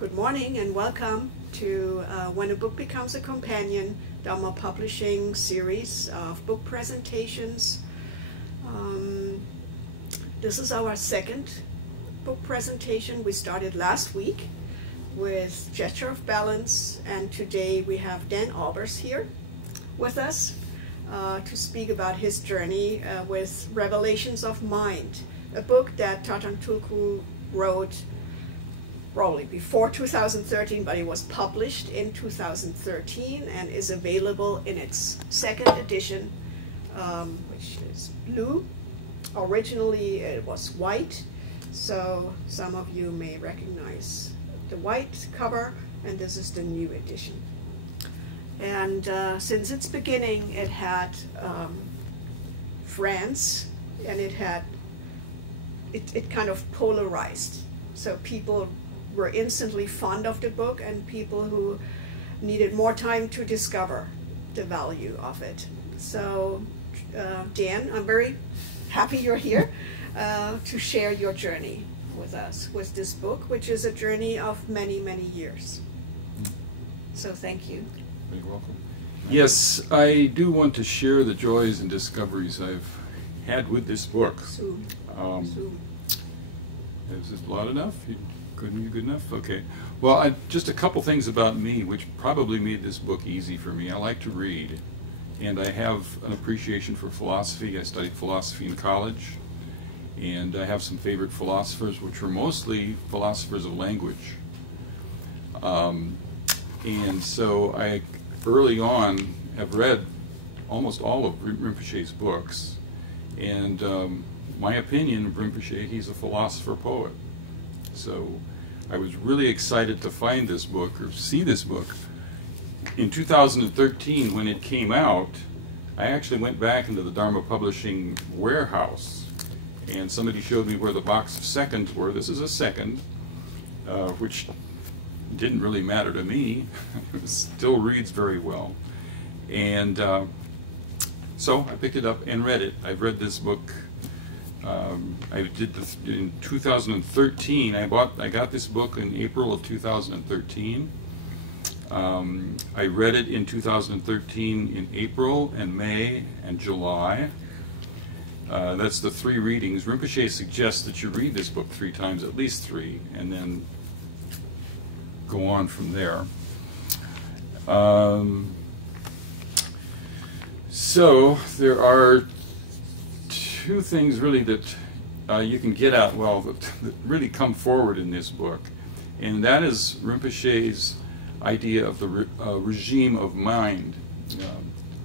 Good morning and welcome to When a Book Becomes a Companion, Dharma Publishing series of book presentations. This is our second book presentation. We started last week with Gesture of Balance, and today we have Dan Albers here with us to speak about his journey with Revelations of Mind, a book that Tarthang Tulku wrote probably before 2013, but it was published in 2013 and is available in its second edition, which is blue. Originally it was white, so some of you may recognize the white cover, and this is the new edition. And since its beginning it had France, and it kind of polarized. So people were instantly fond of the book, and people who needed more time to discover the value of it. So Dan, I'm very happy you're here to share your journey with us with this book, which is a journey of many, many years. So thank you. You're welcome. Yes, I do want to share the joys and discoveries I've had with this book. Soon. Is this loud enough? Good enough? Okay. Well, just a couple things about me, which probably made this book easy for me. I like to read, and I have an appreciation for philosophy. I studied philosophy in college, and I have some favorite philosophers, which were mostly philosophers of language. And so I, early on, have read almost all of Rinpoche's books, and my opinion of Rinpoche, he's a philosopher-poet. So I was really excited to find this book, or see this book. In 2013, when it came out, I actually went back into the Dharma Publishing warehouse, and somebody showed me where the box of seconds were. This is a second, which didn't really matter to me. It still reads very well. And so I picked it up and read it. I've read this book. I did this in 2013. I got this book in April of 2013. I read it in 2013 in April and May and July. That's the 3 readings. Rinpoche suggests that you read this book 3 times, at least 3, and then go on from there. So there are 2 things really that you can get at, well, that really come forward in this book, and that is Rinpoche's idea of the regime of mind,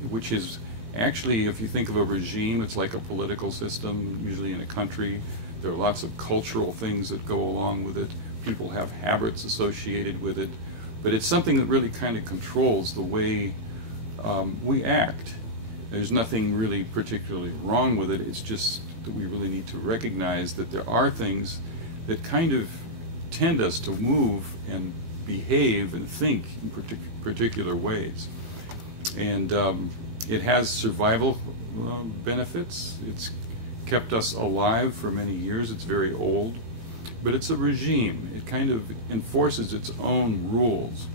which is actually, if you think of a regime, it's like a political system, usually in a country. There are lots of cultural things that go along with it. People have habits associated with it, but it's something that really kind of controls the way we act. There's nothing really particularly wrong with it. It's just that we really need to recognize that there are things that kind of tend us to move and behave and think in particular ways. And it has survival benefits. It's kept us alive for many years. It's very old. But it's a regime. It kind of enforces its own rules.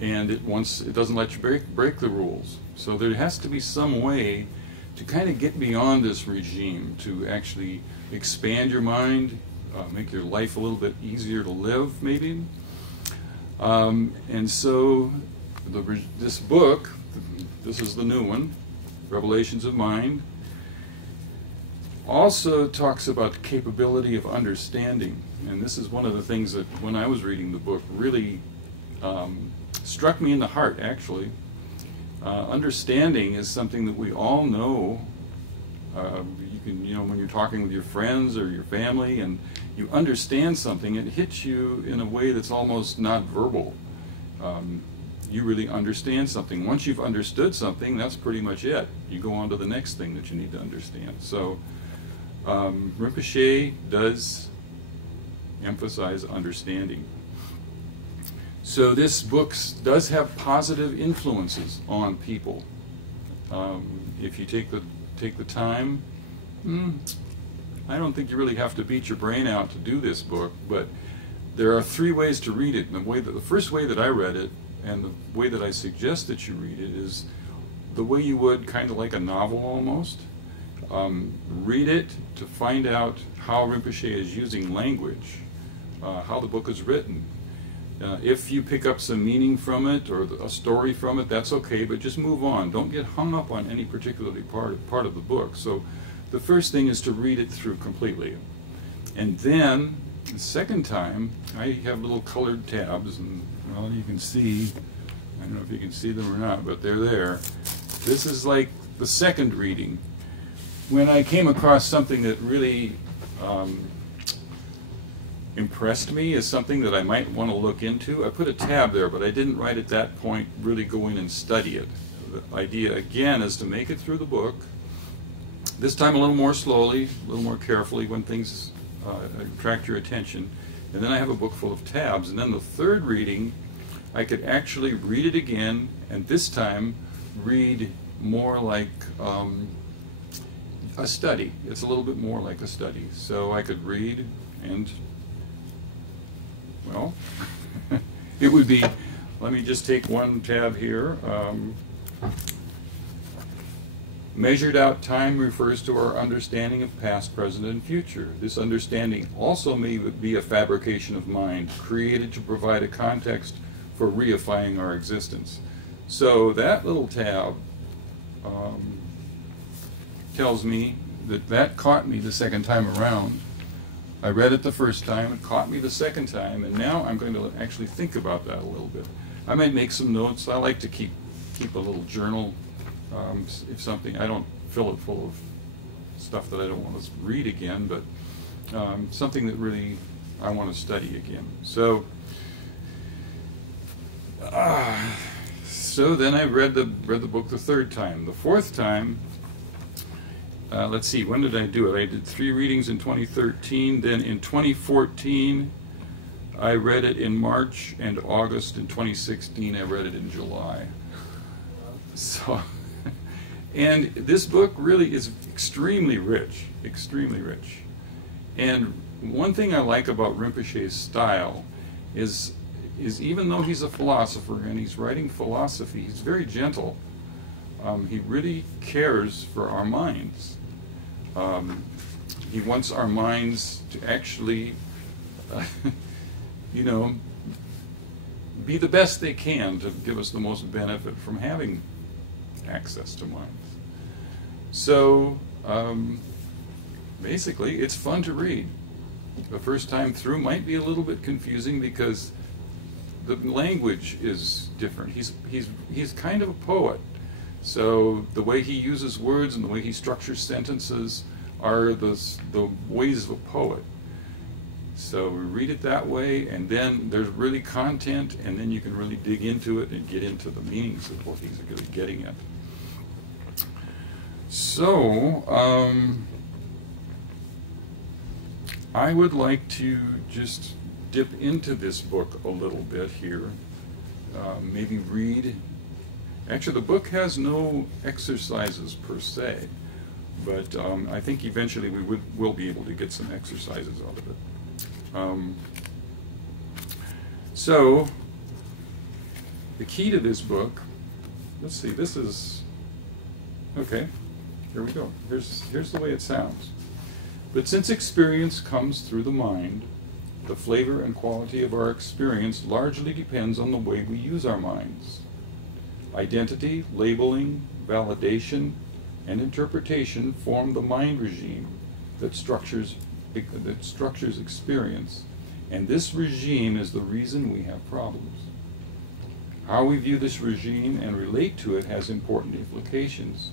And it doesn't let you break the rules. So there has to be some way to kind of get beyond this regime, to actually expand your mind, make your life a little bit easier to live, maybe. And so this book, this is the new one, Revelations of Mind, also talks about the capability of understanding. And this is one of the things that, when I was reading the book, really struck me in the heart, actually. Understanding is something that we all know. You can, when you're talking with your friends or your family and you understand something, it hits you in a way that's almost not verbal. You really understand something. Once you've understood something, that's pretty much it. You go on to the next thing that you need to understand. So Rinpoche does emphasize understanding. So this book does have positive influences on people. If you take the time, I don't think you really have to beat your brain out to do this book, but there are 3 ways to read it. And the first way that I read it, and the way that I suggest that you read it, is the way you would kind of like a novel almost. Read it to find out how Rinpoche is using language, how the book is written. If you pick up some meaning from it or a story from it, that's okay, but just move on. Don't get hung up on any particular part of the book. So the first thing is to read it through completely. And then, the second time, I have little colored tabs, and well, you can see, I don't know if you can see them or not, but they're there. This is like the second reading. When I came across something that really impressed me as something that I might want to look into, I put a tab there, but I didn't right at that point really go in and study it. The idea, again, is to make it through the book, this time a little more slowly, a little more carefully when things attract your attention. And then I have a book full of tabs. And then the third reading, I could actually read it again, and this time read more like a study. It's a little bit more like a study. So I could read and, well, it would be, let me just take one tab here. Measured out time refers to our understanding of past, present, and future. This understanding also may be a fabrication of mind, created to provide a context for reifying our existence. So that little tab tells me that caught me the second time around. I read it the first time, it caught me the second time, and now I'm going to actually think about that a little bit. I might make some notes. I like to keep a little journal. If something, I don't fill it full of stuff that I don't want to read again, but something that really I want to study again. So then I read the book the third time. The fourth time, let's see, when did I do it? I did 3 readings in 2013. Then in 2014, I read it in March and August. In 2016, I read it in July. So, and this book really is extremely rich, extremely rich. And one thing I like about Rinpoche's style is even though he's a philosopher and he's writing philosophy, he's very gentle. He really cares for our minds. He wants our minds to actually, you know, be the best they can to give us the most benefit from having access to minds. So basically, it's fun to read. The first time through might be a little bit confusing because the language is different. He's kind of a poet, so the way he uses words and the way he structures sentences are the ways of a poet. So we read it that way, and then there's really content, and then you can really dig into it and get into the meanings of what he's really getting at. So I would like to just dip into this book a little bit here. Maybe read. Actually, the book has no exercises per se, but I think eventually we will be able to get some exercises out of it. So the key to this book, let's see, this is, okay, here we go. Here's the way it sounds. But since experience comes through the mind, the flavor and quality of our experience largely depends on the way we use our minds. Identity, labeling, validation, and interpretation form the mind regime that structures experience, and this regime is the reason we have problems. How we view this regime and relate to it has important implications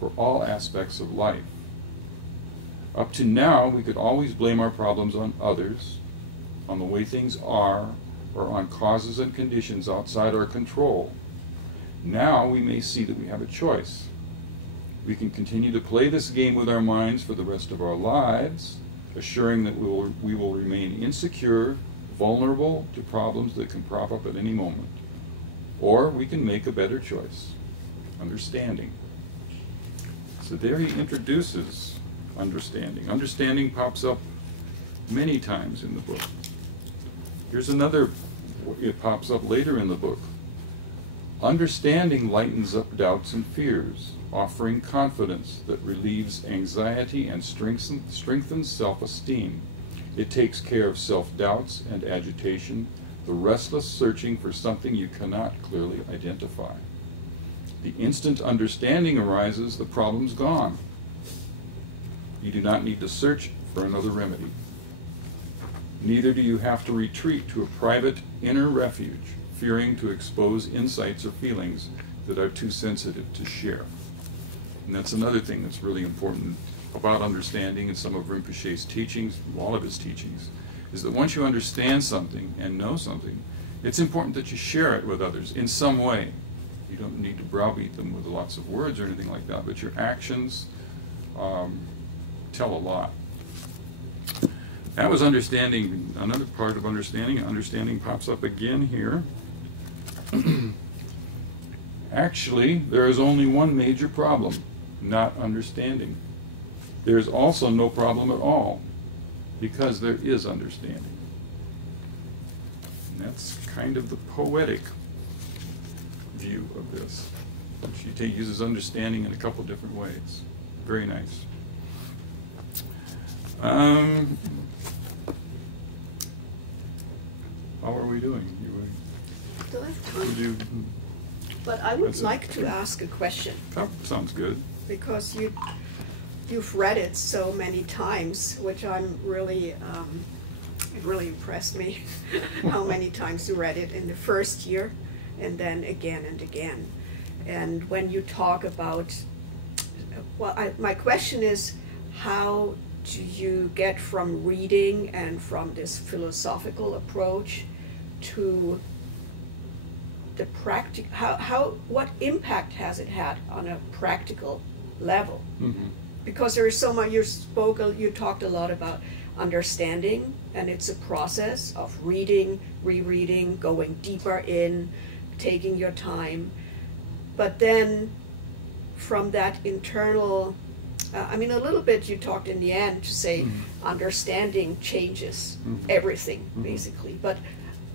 for all aspects of life. Up to now, we could always blame our problems on others, on the way things are, or on causes and conditions outside our control. Now we may see that we have a choice. We can continue to play this game with our minds for the rest of our lives, assuring that we will remain insecure, vulnerable to problems that can crop up at any moment. Or we can make a better choice, understanding. So there he introduces understanding. Understanding pops up many times in the book. Here's another, it pops up later in the book. Understanding lightens up doubts and fears, offering confidence that relieves anxiety and strengthens self-esteem. It takes care of self-doubts and agitation, the restless searching for something you cannot clearly identify. The instant understanding arises, the problem's gone. You do not need to search for another remedy. Neither do you have to retreat to a private inner refuge, fearing to expose insights or feelings that are too sensitive to share. And that's another thing that's really important about understanding in some of Rinpoche's teachings, all of his teachings, is that once you understand something and know something, it's important that you share it with others in some way. You don't need to browbeat them with lots of words or anything like that, but your actions tell a lot. That was understanding, another part of understanding. Understanding pops up again here. Actually, there is only one major problem, not understanding. There is also no problem at all, because there is understanding. And that's kind of the poetic view of this. She uses understanding in a couple different ways. Very nice. How are we doing? Still have time. But I would like to ask a question. Oh, sounds good. Because you've read it so many times, which I'm really, it really impressed me how many times you read it in the first year and then again and again. And when you talk about, well, my question is, how do you get from reading and from this philosophical approach to the what impact has it had on a practical level? Mm-hmm. Because there is so much, you talked a lot about understanding, and it's a process of reading, rereading, going deeper in, taking your time. But then from that internal, a little bit you talked in the end to say understanding changes everything, basically. But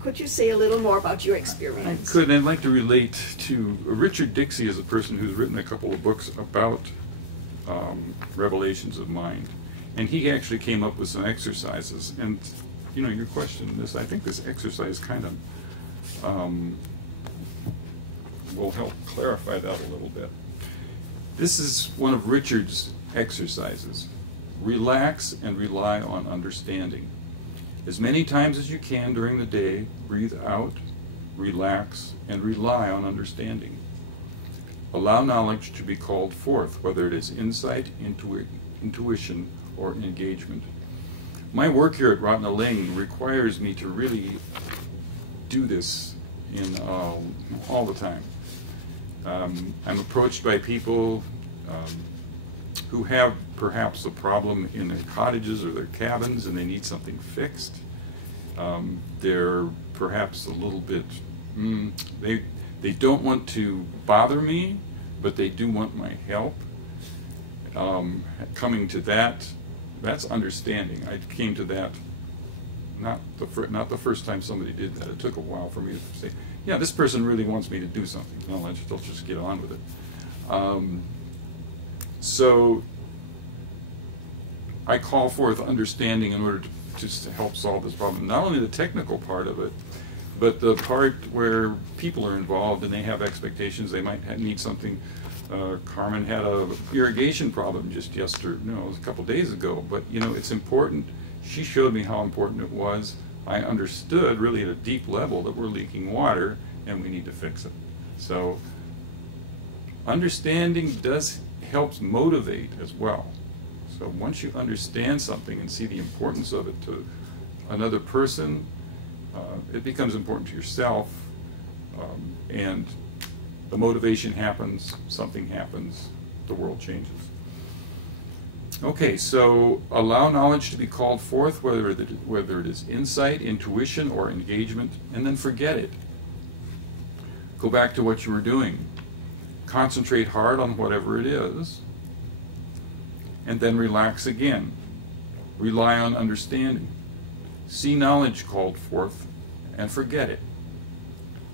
could you say a little more about your experience? I could. I'd like to relate to Richard Dixie is a person who's written a couple of books about revelations of mind. And he actually came up with some exercises. And, your question, I think this exercise kind of will help clarify that a little bit. This is one of Richard's exercises. Relax and rely on understanding. As many times as you can during the day, breathe out, relax, and rely on understanding. Allow knowledge to be called forth, whether it is insight, intuition, or engagement. My work here at Ratna Ling requires me to really do this in all the time. I'm approached by people who have perhaps a problem in their cottages or their cabins and they need something fixed. They're perhaps a little bit, they don't want to bother me, but they do want my help. Coming to that, that's understanding. I came to that not the first time somebody did that. It took a while for me to say, yeah, this person really wants me to do something. No, they'll just get on with it. So I call forth understanding in order to just to help solve this problem. Not only the technical part of it, but the part where people are involved and they have expectations. They might need something. Carmen had a irrigation problem just it was a couple days ago. But it's important. She showed me how important it was. I understood really at a deep level that we're leaking water and we need to fix it. So understanding helps motivate as well. So once you understand something and see the importance of it to another person, it becomes important to yourself, and the motivation happens, something happens, the world changes. Okay, so allow knowledge to be called forth, whether it is insight, intuition, or engagement, and then forget it. Go back to what you were doing. Concentrate hard on whatever it is, and then relax again. Rely on understanding. See knowledge called forth, and forget it.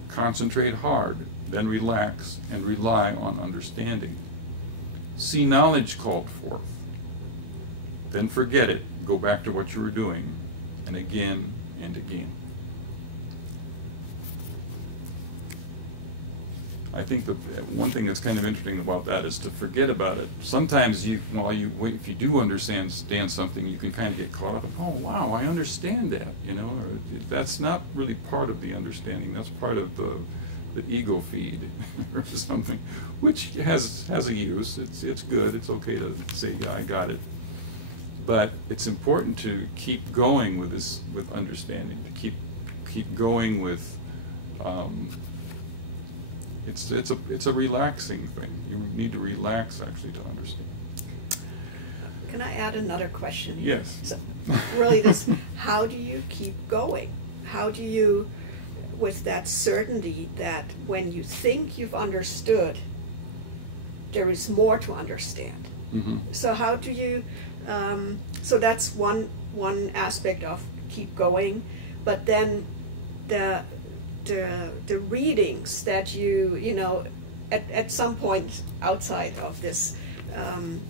Concentrate hard, then relax, and rely on understanding. See knowledge called forth, then forget it, go back to what you were doing, and again and again. I think the one thing that's kind of interesting about that is to forget about it. Sometimes if you do understand something, you can kind of get caught up in, oh wow, I understand that, you know. Or, that's not really part of the understanding. That's part of the ego feed or something, which has a use. It's good. It's okay to say, yeah, I got it. But it's important to keep going with understanding. To keep going with. It's a relaxing thing. You need to relax actually to understand. Can I add another question here? Yes. So really this, how do you keep going? How do you, with that certainty that when you think you've understood, there is more to understand? Mm-hmm. So how do you, so that's one aspect of keep going, but then the readings that you know, at some point outside of this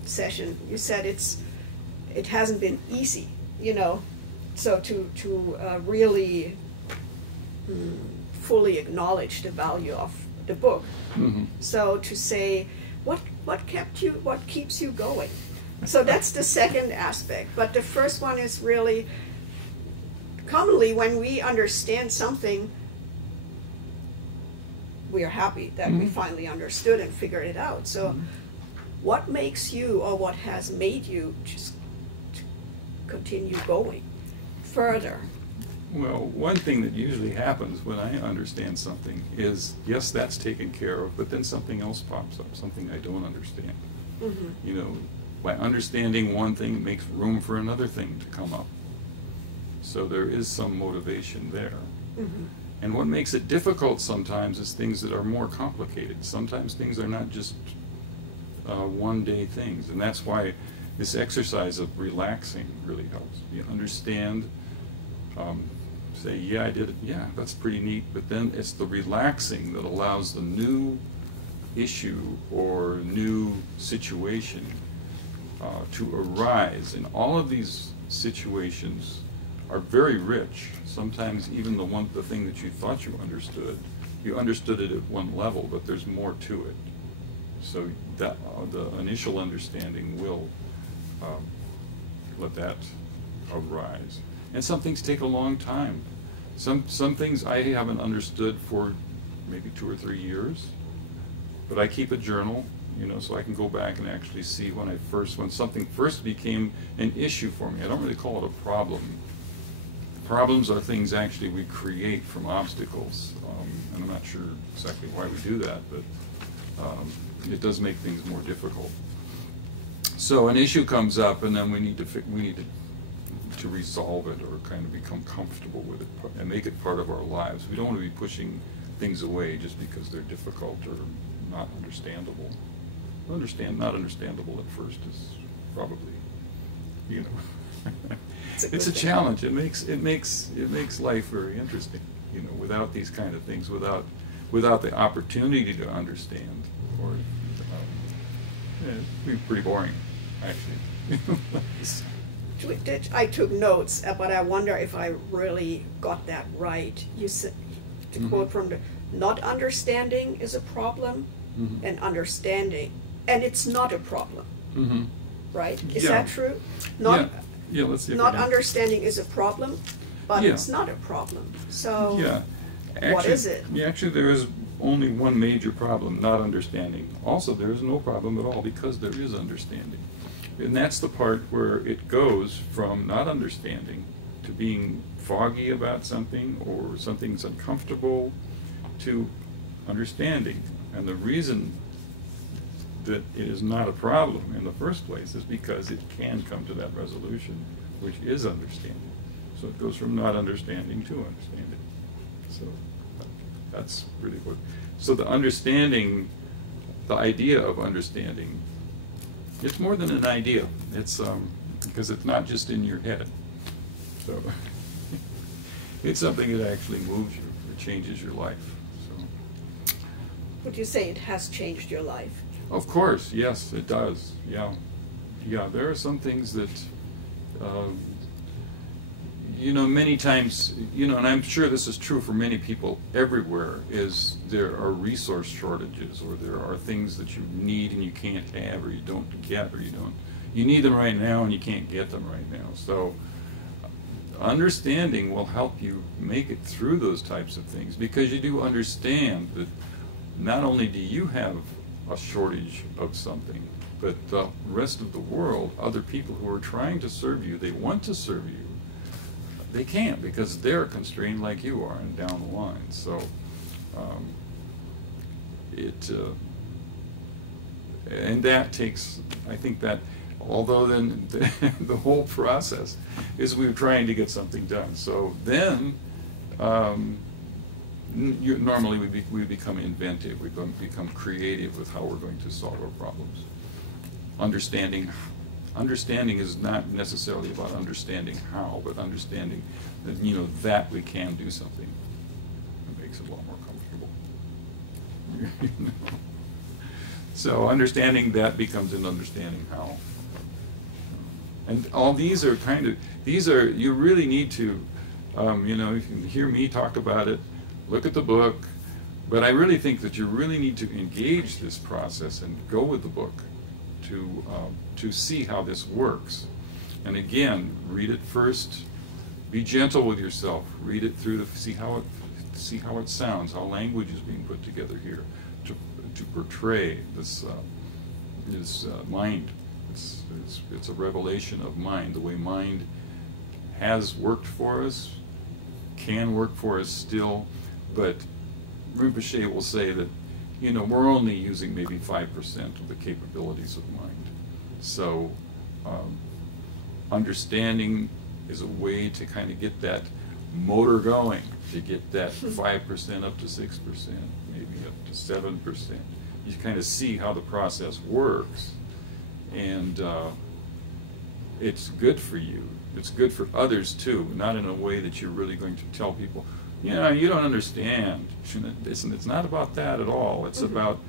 session, you said it hasn't been easy, you know, so to really fully acknowledge the value of the book. Mm-hmm. So to say what keeps you going. So that's the second aspect. But the first one is really commonly when we understand something, we are happy that we finally understood and figured it out. So what makes you, or what has made you just continue going further? Well, one thing that usually happens when I understand something is, yes, that's taken care of, but then something else pops up, something I don't understand. Mm-hmm. You know, by understanding one thing, it makes room for another thing to come up. So there is some motivation there. Mm-hmm. And what makes it difficult sometimes is things that are more complicated. Sometimes things are not just one-day things, and that's why this exercise of relaxing really helps. You understand, say, yeah, I did it, yeah, that's pretty neat, but then it's the relaxing that allows the new issue or new situation to arise. And all of these situations are very rich. Sometimes even the thing that you thought you understood it at one level, but there's more to it. So that the initial understanding will let that arise. And some things take a long time. Some things I haven't understood for maybe 2 or 3 years, but I keep a journal, you know, so I can go back and actually see when something first became an issue for me. I don't really call it a problem. Problems are things actually we create from obstacles, and I'm not sure exactly why we do that, but it does make things more difficult. So an issue comes up, and then we need to resolve it or kind of become comfortable with it and make it part of our lives. We don't want to be pushing things away just because they're difficult or not understandable. Not understandable at first is probably, you know. It's a challenge. It makes life very interesting. You know, without these kind of things, without the opportunity to understand, or it'd be pretty boring, actually. I took notes, but I wonder if I really got that right. You said, to quote from the, not understanding is a problem, and understanding, and it's not a problem, right? Is that true? Yeah, let's see. Not understanding is a problem, but it's not a problem. So actually, what is it? Yeah, actually there is only one major problem, not understanding. Also, there is no problem at all because there is understanding. And that's the part where it goes from not understanding to being foggy about something or something's uncomfortable to understanding. And the reason that it is not a problem in the first place is because it can come to that resolution, which is understanding. So it goes from not understanding to understanding. So that's really what. So the understanding, the idea of understanding, It's more than an idea. It's because it's not just in your head. So it's something that actually moves you. It changes your life. So. Would you say it has changed your life? Of course, yes, it does. Yeah, yeah. There are some things that, many times, and I'm sure this is true for many people everywhere. Is there are resource shortages, or there are things that you need and you can't have, or you don't get, or you need them right now and you can't get them right now. So understanding will help you make it through those types of things, because you do understand that not only do you have a shortage of something, but the rest of the world, other people who are trying to serve you, they want to serve you, they can't because they're constrained like you are and down the line. So and that takes, I think that, although then the whole process is we're trying to get something done. So then normally we become inventive, we become creative with how we're going to solve our problems. Understanding is not necessarily about understanding how, but understanding that that we can do something. It makes it a lot more comfortable. So understanding that becomes an understanding how. And all these are you really need to, you can hear me talk about it, look at the book, but I really think that you really need to engage this process and go with the book to see how this works. And again, read it first, be gentle with yourself, read it through see how it sounds, how language is being put together here to portray this mind. It's a revelation of mind, the way mind has worked for us, can work for us still, but Rinpoche will say that, we're only using maybe 5% of the capabilities of mind. So understanding is a way to kind of get that motor going, to get that 5% up to 6%, maybe up to 7%. You kind of see how the process works. And it's good for you. It's good for others too, not in a way that you're really going to tell people, you don't understand. It's not about that at all. It's about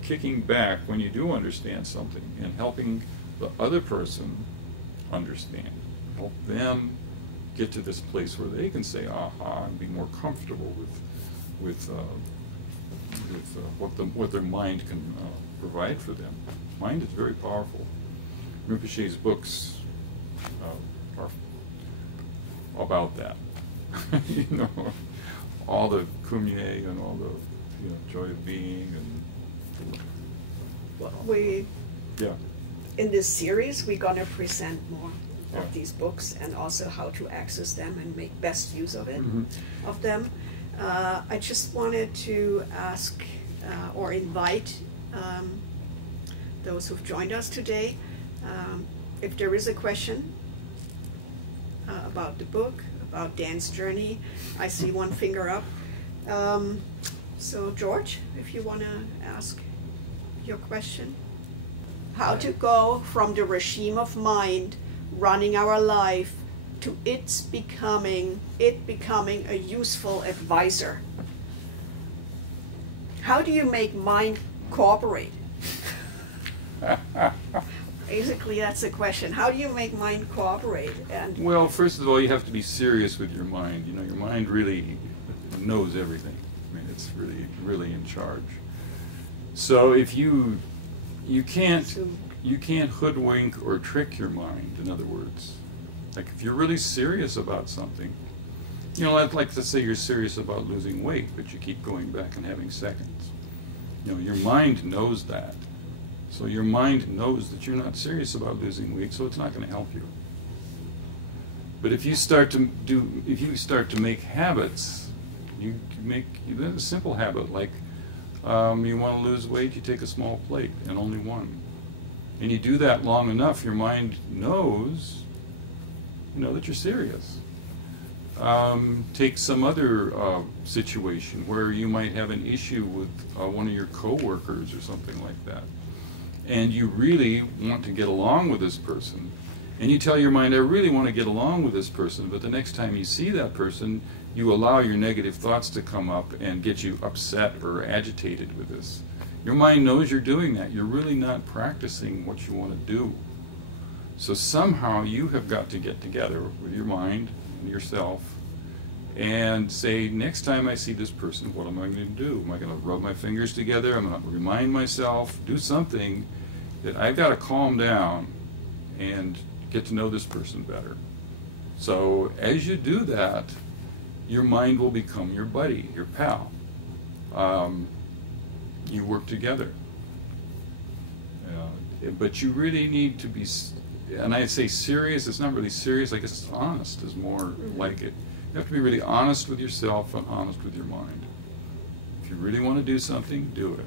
kicking back when you do understand something and helping the other person understand. Help them get to this place where they can say, aha, and be more comfortable with what their mind can provide for them. Mind is very powerful. Rinpoche's books are about that. All the kumye and all the joy of being and. Well, in this series we're going to present more of these books and also how to access them and make best use of it, of them. I just wanted to ask or invite those who've joined us today, if there is a question about the book, about Dan's journey. I see one finger up. So George, if you want to ask your question. How to go from the regime of mind running our life to it becoming a useful advisor. How do you make mind cooperate? Basically, that's the question. How do you make mind cooperate? And well, first of all, you have to be serious with your mind. Your mind really knows everything. I mean, it's really in charge. So if you can't hoodwink or trick your mind. In other words, like if you're really serious about something, I'd like to say you're serious about losing weight, but you keep going back and having seconds. Your mind knows that. So your mind knows that you're not serious about losing weight, so it's not going to help you. But if you start to make habits, you make a simple habit like you want to lose weight, you take a small plate and only one. And you do that long enough, your mind knows, that you're serious. Take some other situation where you might have an issue with one of your coworkers or something like that. and you really want to get along with this person, and you tell your mind, I really want to get along with this person, but the next time you see that person, you allow your negative thoughts to come up and get you upset or agitated with this. Your mind knows you're doing that. You're really not practicing what you want to do. So somehow you have got to get together with your mind and yourself and say, next time I see this person, what am I going to do? Am I going to rub my fingers together? I'm going to remind myself, do something that I've got to calm down and get to know this person better. So as you do that, your mind will become your buddy, your pal. You work together. But you really need to be, and I say serious, it's not really serious, I guess it's honest is more like it. You have to be really honest with yourself and honest with your mind. If you really want to do something, do it.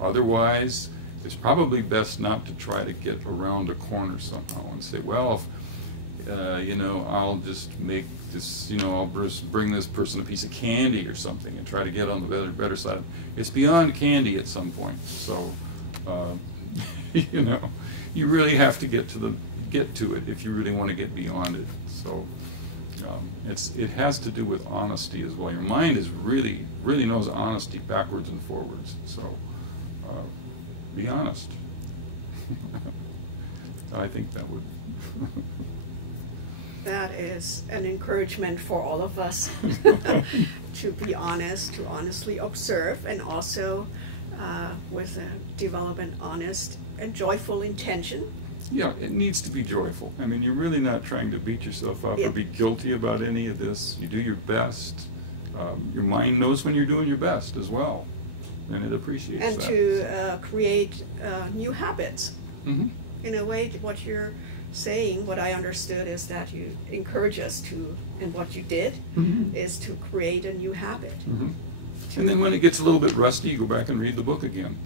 Otherwise, it's probably best not to try to get around a corner somehow and say, well, if, you know, I'll just make this, you know, I'll just bring this person a piece of candy or something and try to get on the better side. It's beyond candy at some point. So, you know, you really have to get to it if you really want to get beyond it. So, it has to do with honesty as well. Your mind is really knows honesty backwards and forwards. So, be honest. I think that would. That is an encouragement for all of us to be honest, to honestly observe, and also develop an honest and joyful intention. Yeah, it needs to be joyful. I mean, you're really not trying to beat yourself up or be guilty about any of this. You do your best. Your mind knows when you're doing your best as well, and it appreciates that. And to create new habits. Mm-hmm. In a way, what you're saying, what I understood is that you encourage us to, and what you did, is to create a new habit. And then when it gets a little bit rusty, you go back and read the book again.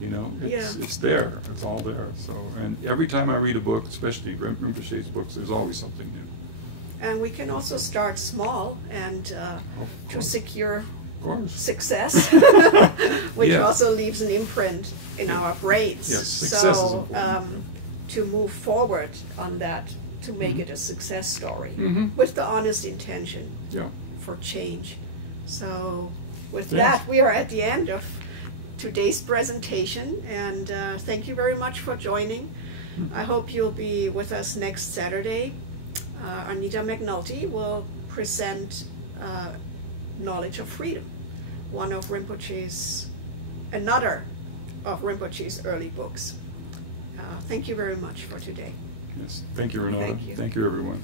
You know, it's there. It's all there. So, and every time I read a book, especially Rinpoche's books, there's always something new. And we can also start small and to secure success, which also leaves an imprint in our brains. Yes, success is important. To move forward on that, to make it a success story with the honest intention for change. So with that, we are at the end of today's presentation, and thank you very much for joining. I hope you'll be with us next Saturday. Anita McNulty will present Knowledge of Freedom, another of Rinpoche's early books. Thank you very much for today. Yes, thank you, Renata. Thank you. Thank you, everyone.